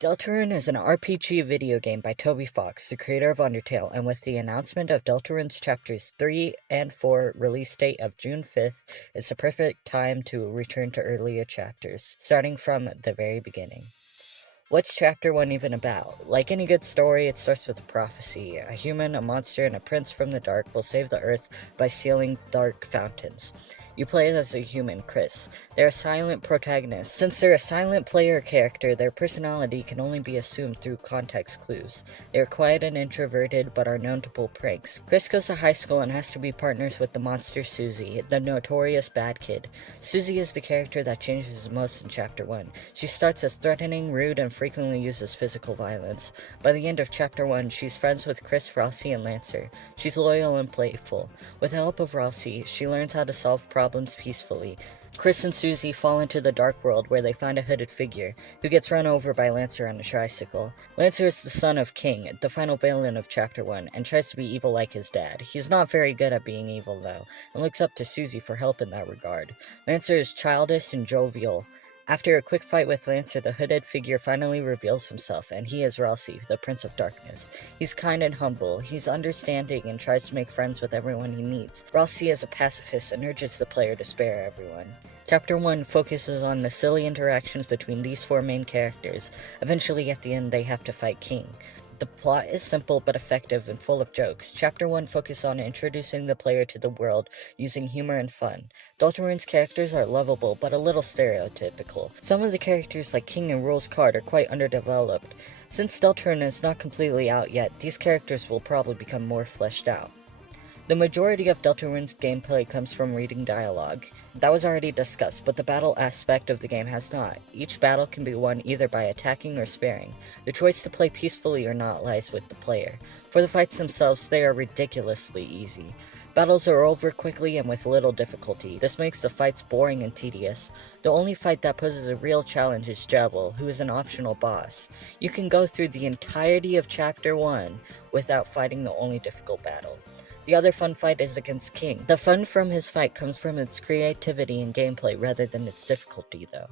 Deltarune is an RPG video game by Toby, the creator of Undetale, and with the announcement of Deltarune's Chapters 3 and 4 release date of June 5th, it's the perfect time to return to earlier chapters, starting from the very beginning. What's Chapter 1 even about? Like any good story, it starts with a prophecy. A human, a monster, and a prince from the dark will save the earth by sealing dark fountains. You play as a human, Chris. They're a silent protagonist. Since they're a silent player character, their personality can only be assumed through context clues. They are quiet and introverted, but are known to pull pranks. Chris goes to high school and has to be partners with the monster Susie, the notorious bad kid. Susie is the character that changes the most in Chapter 1. She starts as threatening, rude, and frequently uses physical violence. By the end of Chapter 1, she's friends with Chris, Ralsei, and Lancer. She's loyal and playful. With the help of Ralsei, she learns how to solve problems peacefully. Chris and Susie fall into the dark world where they find a hooded figure, who gets run over by Lancer on a tricycle. Lancer is the son of King, the final villain of Chapter 1, and tries to be evil like his dad. He's not very good at being evil though, and looks up to Susie for help in that regard. Lancer is childish and jovial. After a quick fight with Lancer, the hooded figure finally reveals himself, and he is Ralsei, the Prince of Darkness. He's kind and humble, he's understanding, and tries to make friends with everyone he meets. Ralsei is a pacifist and urges the player to spare everyone. Chapter 1 focuses on the silly interactions between these four main characters. Eventually, at the end, they have to fight King. The plot is simple but effective and full of jokes. Chapter 1 focuses on introducing the player to the world using humor and fun. Deltarune's characters are lovable but a little stereotypical. Some of the characters like King and Rule's Card are quite underdeveloped. Since Deltarune is not completely out yet, these characters will probably become more fleshed out. The majority of Deltarune's gameplay comes from reading dialogue. That was already discussed, but the battle aspect of the game has not. Each battle can be won either by attacking or sparing. The choice to play peacefully or not lies with the player. For the fights themselves, they are ridiculously easy. Battles are over quickly and with little difficulty. This makes the fights boring and tedious. The only fight that poses a real challenge is Javel, who is an optional boss. You can go through the entirety of Chapter 1 without fighting the only difficult battle. The other fun fight is against King. The fun from his fight comes from its creativity and gameplay rather than its difficulty, though.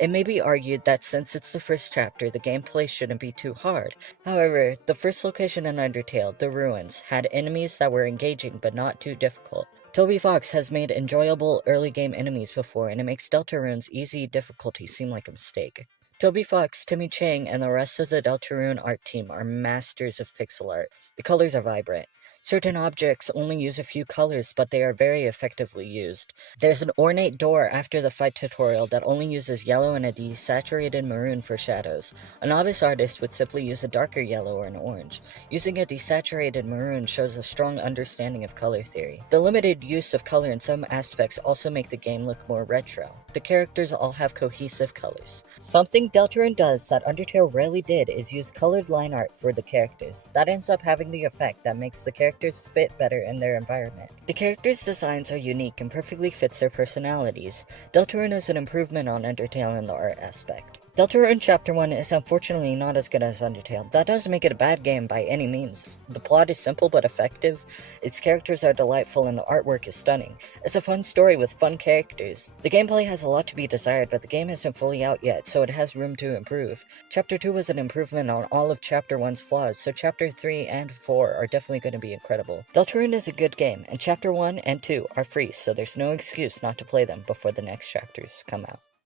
It may be argued that since it's the first chapter, the gameplay shouldn't be too hard. However, the first location in Undertale, the Ruins, had enemies that were engaging but not too difficult. Toby has made enjoyable early game enemies before, and it makes Deltarune's easy difficulty seem like a mistake. Toby, Timmy Chang, and the rest of the Deltarune art team are masters of pixel art. The colors are vibrant. Certain objects only use a few colors, but they are very effectively used. There's an ornate door after the fight tutorial that only uses yellow and a desaturated maroon for shadows. A novice artist would simply use a darker yellow or an orange. Using a desaturated maroon shows a strong understanding of color theory. The limited use of color in some aspects also make the game look more retro. The characters all have cohesive colors. Something Deltarune does that Undertale rarely did is use colored line art for the characters. That ends up having the effect that makes the characters fit better in their environment. The characters' designs are unique and perfectly fits their personalities. Deltarune is an improvement on Undertale in the art aspect. Deltarune Chapter 1 is unfortunately not as good as Undetale. That doesn't make it a bad game by any means. The plot is simple but effective, its characters are delightful, and the artwork is stunning. It's a fun story with fun characters. The gameplay has a lot to be desired, but the game isn't fully out yet, so it has room to improve. Chapter 2 was an improvement on all of Chapter 1's flaws, so Chapter 3 and 4 are definitely going to be incredible. Deltarune is a good game, and Chapter 1 and 2 are free, so there's no excuse not to play them before the next chapters come out.